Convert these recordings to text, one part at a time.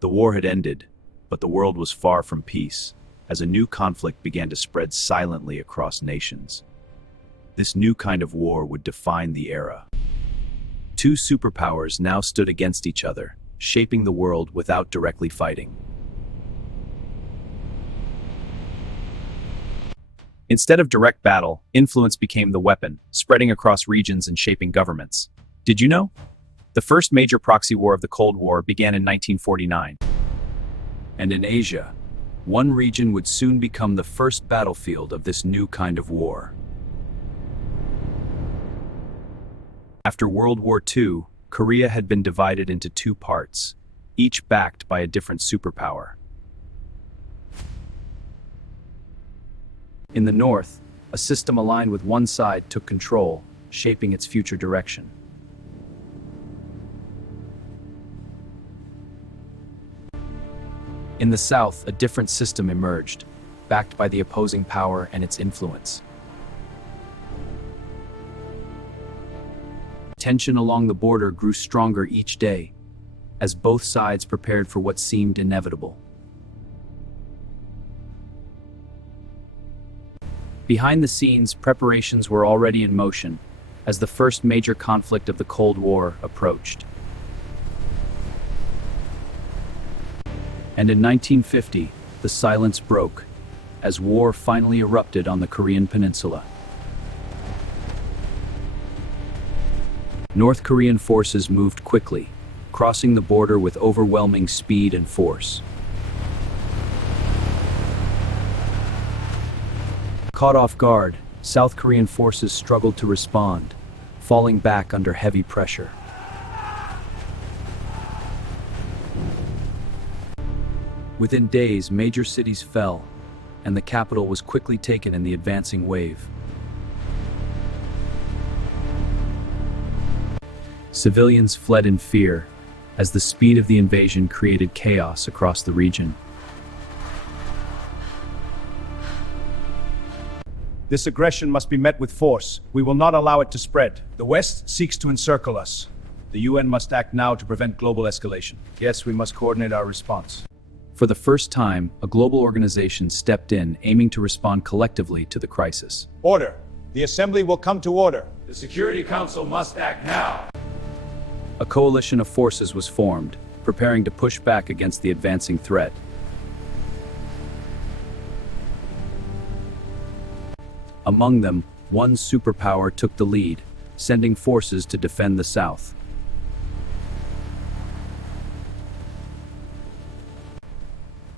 The war had ended, but the world was far from peace, as a new conflict began to spread silently across nations. This new kind of war would define the era. Two superpowers now stood against each other, shaping the world without directly fighting. Instead of direct battle, influence became the weapon, spreading across regions and shaping governments. Did you know? The first major proxy war of the Cold War began in 1949. And in Asia, one region would soon become the first battlefield of this new kind of war. After World War II, Korea had been divided into two parts, each backed by a different superpower. In the north, a system aligned with one side took control, shaping its future direction. In the south, a different system emerged, backed by the opposing power and its influence. Tension along the border grew stronger each day, as both sides prepared for what seemed inevitable. Behind the scenes, preparations were already in motion, as the first major conflict of the Cold War approached. And in 1950, the silence broke, as war finally erupted on the Korean peninsula. North Korean forces moved quickly, crossing the border with overwhelming speed and force. Caught off guard, South Korean forces struggled to respond, falling back under heavy pressure. Within days, major cities fell, and the capital was quickly taken in the advancing wave. Civilians fled in fear, as the speed of the invasion created chaos across the region. This aggression must be met with force. We will not allow it to spread. The West seeks to encircle us. The UN must act now to prevent global escalation. Yes, we must coordinate our response. For the first time, a global organization stepped in, aiming to respond collectively to the crisis. Order. The Assembly will come to order. The Security Council must act now. A coalition of forces was formed, preparing to push back against the advancing threat. Among them, one superpower took the lead, sending forces to defend the South.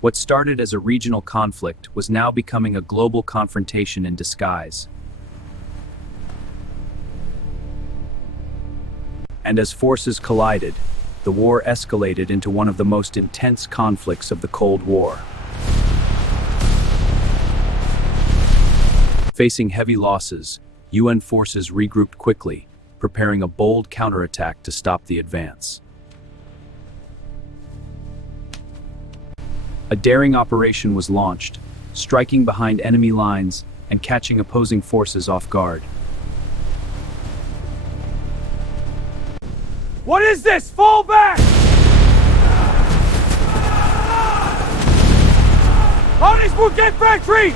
What started as a regional conflict was now becoming a global confrontation in disguise. And as forces collided, the war escalated into one of the most intense conflicts of the Cold War. Facing heavy losses, UN forces regrouped quickly, preparing a bold counterattack to stop the advance. A daring operation was launched, striking behind enemy lines and catching opposing forces off guard. What is this? Fall back! Get retreat!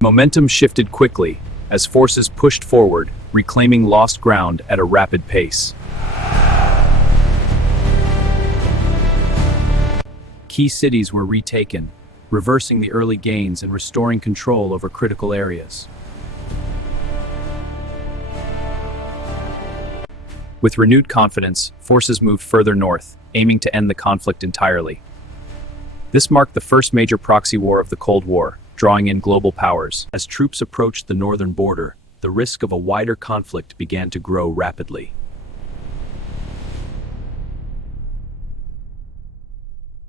Momentum shifted quickly as forces pushed forward, reclaiming lost ground at a rapid pace. Key cities were retaken, reversing the early gains and restoring control over critical areas. With renewed confidence, forces moved further north, aiming to end the conflict entirely. This marked the first major proxy war of the Cold War, drawing in global powers. As troops approached the northern border, the risk of a wider conflict began to grow rapidly.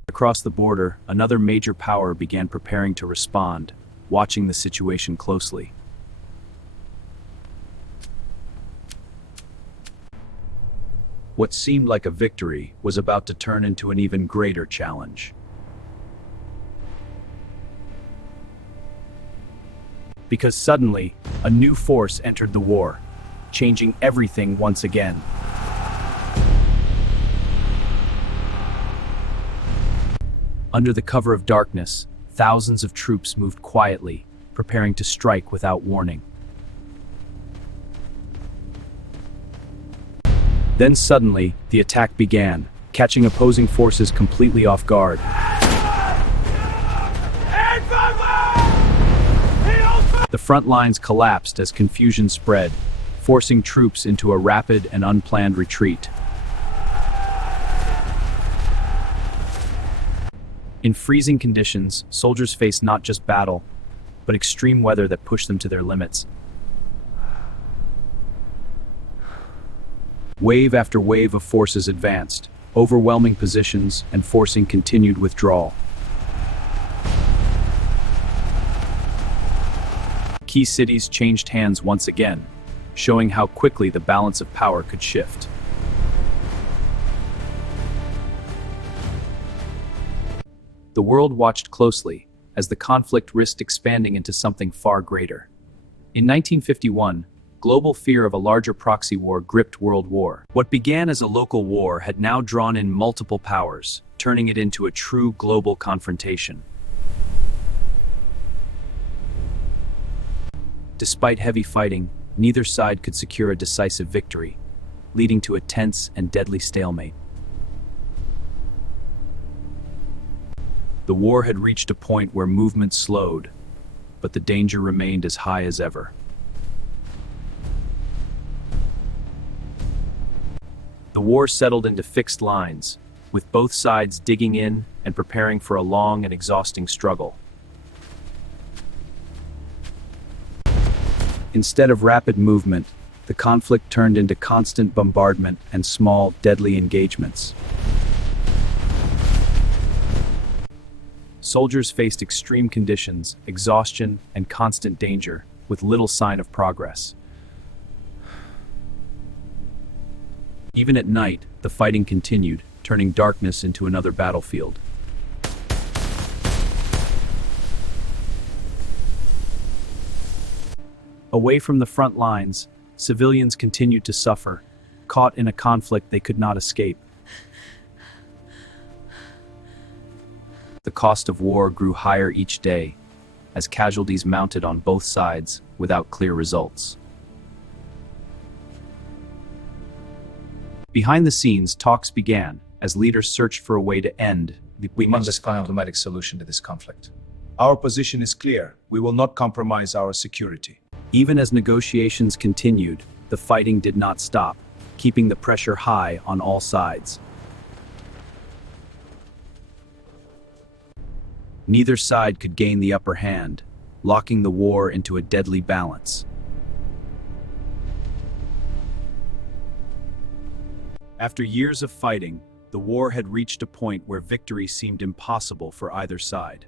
Across the border, another major power began preparing to respond, watching the situation closely. What seemed like a victory was about to turn into an even greater challenge. Because suddenly, a new force entered the war, changing everything once again. Under the cover of darkness, thousands of troops moved quietly, preparing to strike without warning. Then suddenly, the attack began, catching opposing forces completely off guard. The front lines collapsed as confusion spread, forcing troops into a rapid and unplanned retreat. In freezing conditions, soldiers faced not just battle, but extreme weather that pushed them to their limits. Wave after wave of forces advanced, overwhelming positions and forcing continued withdrawal. Key cities changed hands once again, showing how quickly the balance of power could shift. The world watched closely as the conflict risked expanding into something far greater. In 1951, global fear of a larger proxy war gripped world war. What began as a local war had now drawn in multiple powers, turning it into a true global confrontation. Despite heavy fighting, neither side could secure a decisive victory, leading to a tense and deadly stalemate. The war had reached a point where movement slowed, but the danger remained as high as ever. The war settled into fixed lines, with both sides digging in and preparing for a long and exhausting struggle. Instead of rapid movement, the conflict turned into constant bombardment and small, deadly engagements. Soldiers faced extreme conditions, exhaustion, and constant danger, with little sign of progress. Even at night, the fighting continued, turning darkness into another battlefield. Away from the front lines, civilians continued to suffer, caught in a conflict they could not escape. The cost of war grew higher each day, as casualties mounted on both sides without clear results. Behind the scenes, talks began as leaders searched for a way to end. We must find a diplomatic solution to this conflict. Our position is clear. We will not compromise our security. Even as negotiations continued, the fighting did not stop, keeping the pressure high on all sides. Neither side could gain the upper hand, locking the war into a deadly balance. After years of fighting, the war had reached a point where victory seemed impossible for either side.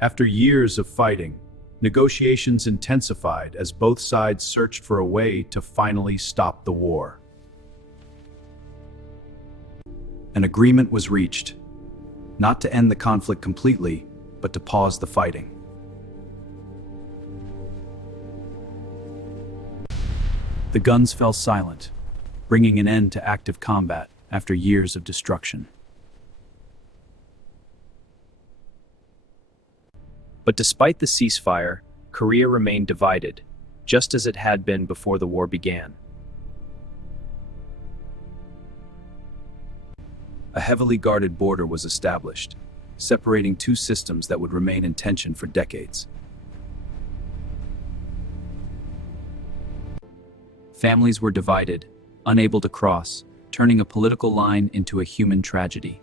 After years of fighting, negotiations intensified as both sides searched for a way to finally stop the war. An agreement was reached, not to end the conflict completely, but to pause the fighting. The guns fell silent, bringing an end to active combat after years of destruction. But despite the ceasefire, Korea remained divided, just as it had been before the war began. A heavily guarded border was established, separating two systems that would remain in tension for decades. Families were divided, unable to cross, turning a political line into a human tragedy.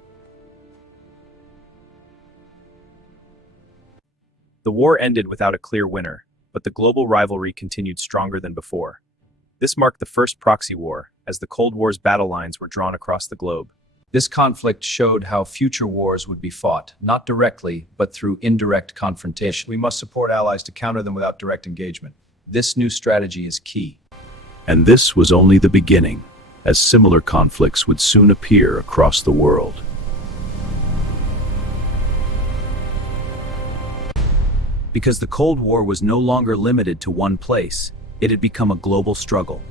The war ended without a clear winner, but the global rivalry continued stronger than before. This marked the first proxy war, as the Cold War's battle lines were drawn across the globe. This conflict showed how future wars would be fought, not directly, but through indirect confrontation. We must support allies to counter them without direct engagement. This new strategy is key. And this was only the beginning, as similar conflicts would soon appear across the world. Because the Cold War was no longer limited to one place, it had become a global struggle.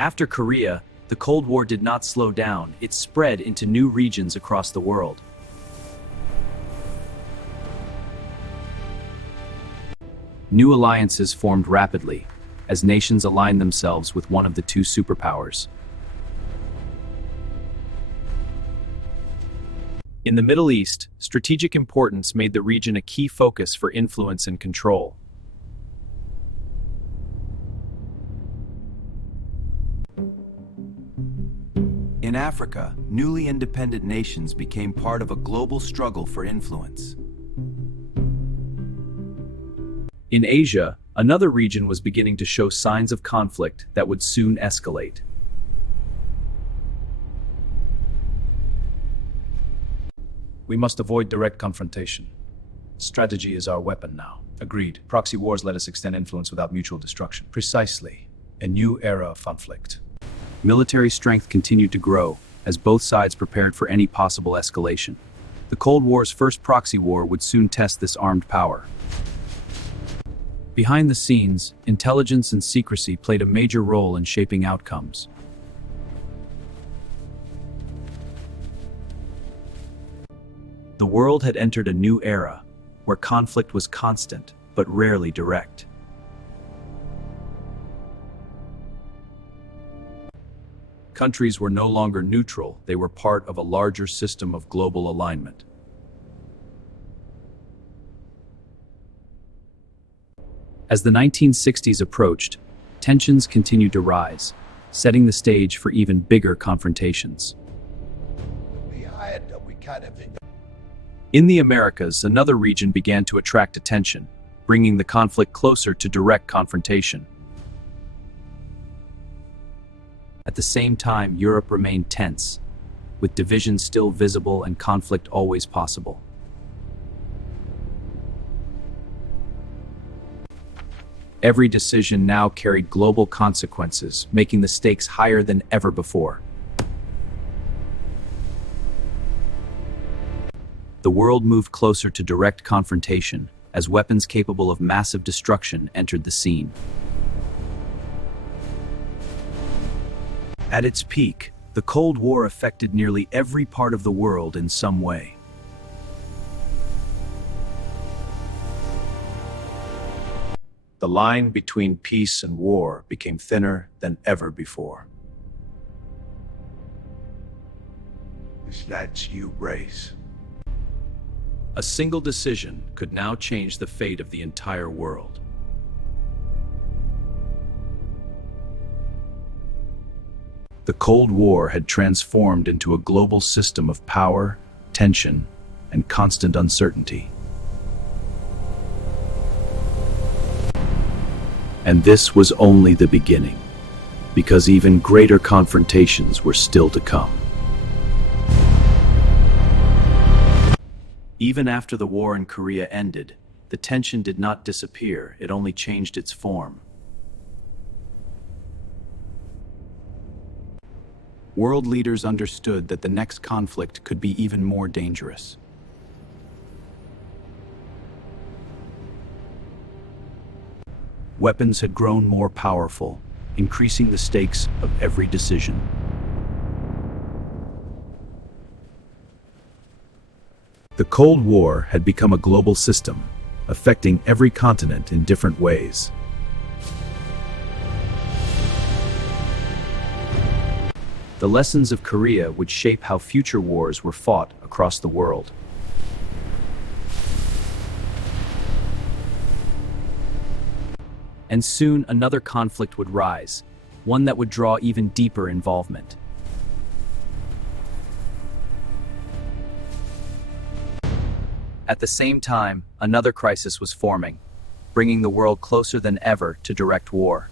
After Korea, the Cold War did not slow down, it spread into new regions across the world. New alliances formed rapidly, as nations aligned themselves with one of the two superpowers. In the Middle East, strategic importance made the region a key focus for influence and control. In Africa, newly independent nations became part of a global struggle for influence. In Asia, another region was beginning to show signs of conflict that would soon escalate. We must avoid direct confrontation. Strategy is our weapon now. Agreed. Proxy wars let us extend influence without mutual destruction. Precisely. A new era of conflict. Military strength continued to grow, as both sides prepared for any possible escalation. The Cold War's first proxy war would soon test this armed power. Behind the scenes, intelligence and secrecy played a major role in shaping outcomes. The world had entered a new era, where conflict was constant, but rarely direct. Countries were no longer neutral, they were part of a larger system of global alignment. As the 1960s approached, tensions continued to rise, setting the stage for even bigger confrontations. In the Americas, another region began to attract attention, bringing the conflict closer to direct confrontation. At the same time, Europe remained tense, with division still visible and conflict always possible. Every decision now carried global consequences, making the stakes higher than ever before. The world moved closer to direct confrontation as weapons capable of massive destruction entered the scene. At its peak, the Cold War affected nearly every part of the world in some way. The line between peace and war became thinner than ever before. That's you, Brace. A single decision could now change the fate of the entire world. The Cold War had transformed into a global system of power, tension, and constant uncertainty. And this was only the beginning, because even greater confrontations were still to come. Even after the war in Korea ended, the tension did not disappear, it only changed its form. World leaders understood that the next conflict could be even more dangerous. Weapons had grown more powerful, increasing the stakes of every decision. The Cold War had become a global system, affecting every continent in different ways. The lessons of Korea would shape how future wars were fought across the world. And soon another conflict would rise, one that would draw even deeper involvement. At the same time, another crisis was forming, bringing the world closer than ever to direct war.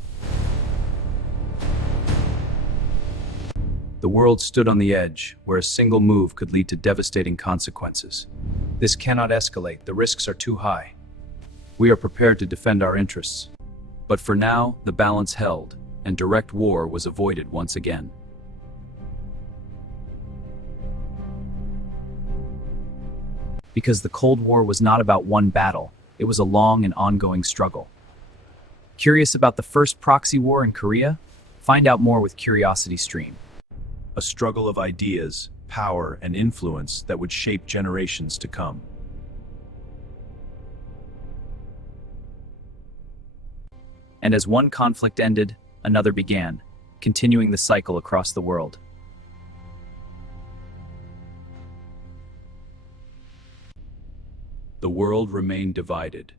The world stood on the edge, where a single move could lead to devastating consequences. This cannot escalate, the risks are too high. We are prepared to defend our interests. But for now, the balance held, and direct war was avoided once again. Because the Cold War was not about one battle, it was a long and ongoing struggle. Curious about the first proxy war in Korea? Find out more with Curiosity Stream. A struggle of ideas, power, and influence that would shape generations to come. And as one conflict ended, another began, continuing the cycle across the world. The world remained divided,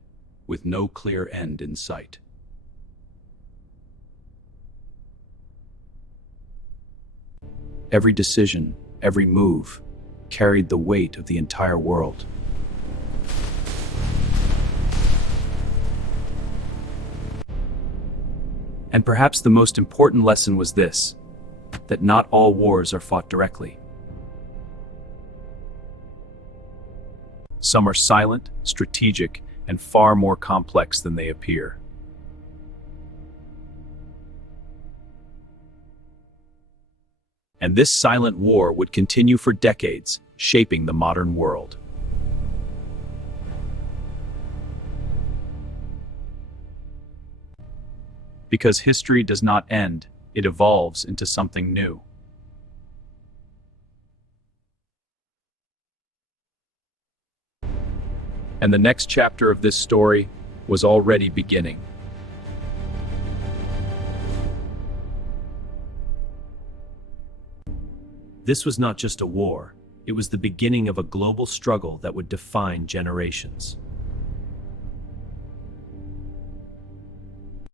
with no clear end in sight. Every decision, every move, carried the weight of the entire world. And perhaps the most important lesson was this, that not all wars are fought directly. Some are silent, strategic, and far more complex than they appear. And this silent war would continue for decades, shaping the modern world. Because history does not end, it evolves into something new. And the next chapter of this story was already beginning. This was not just a war, it was the beginning of a global struggle that would define generations.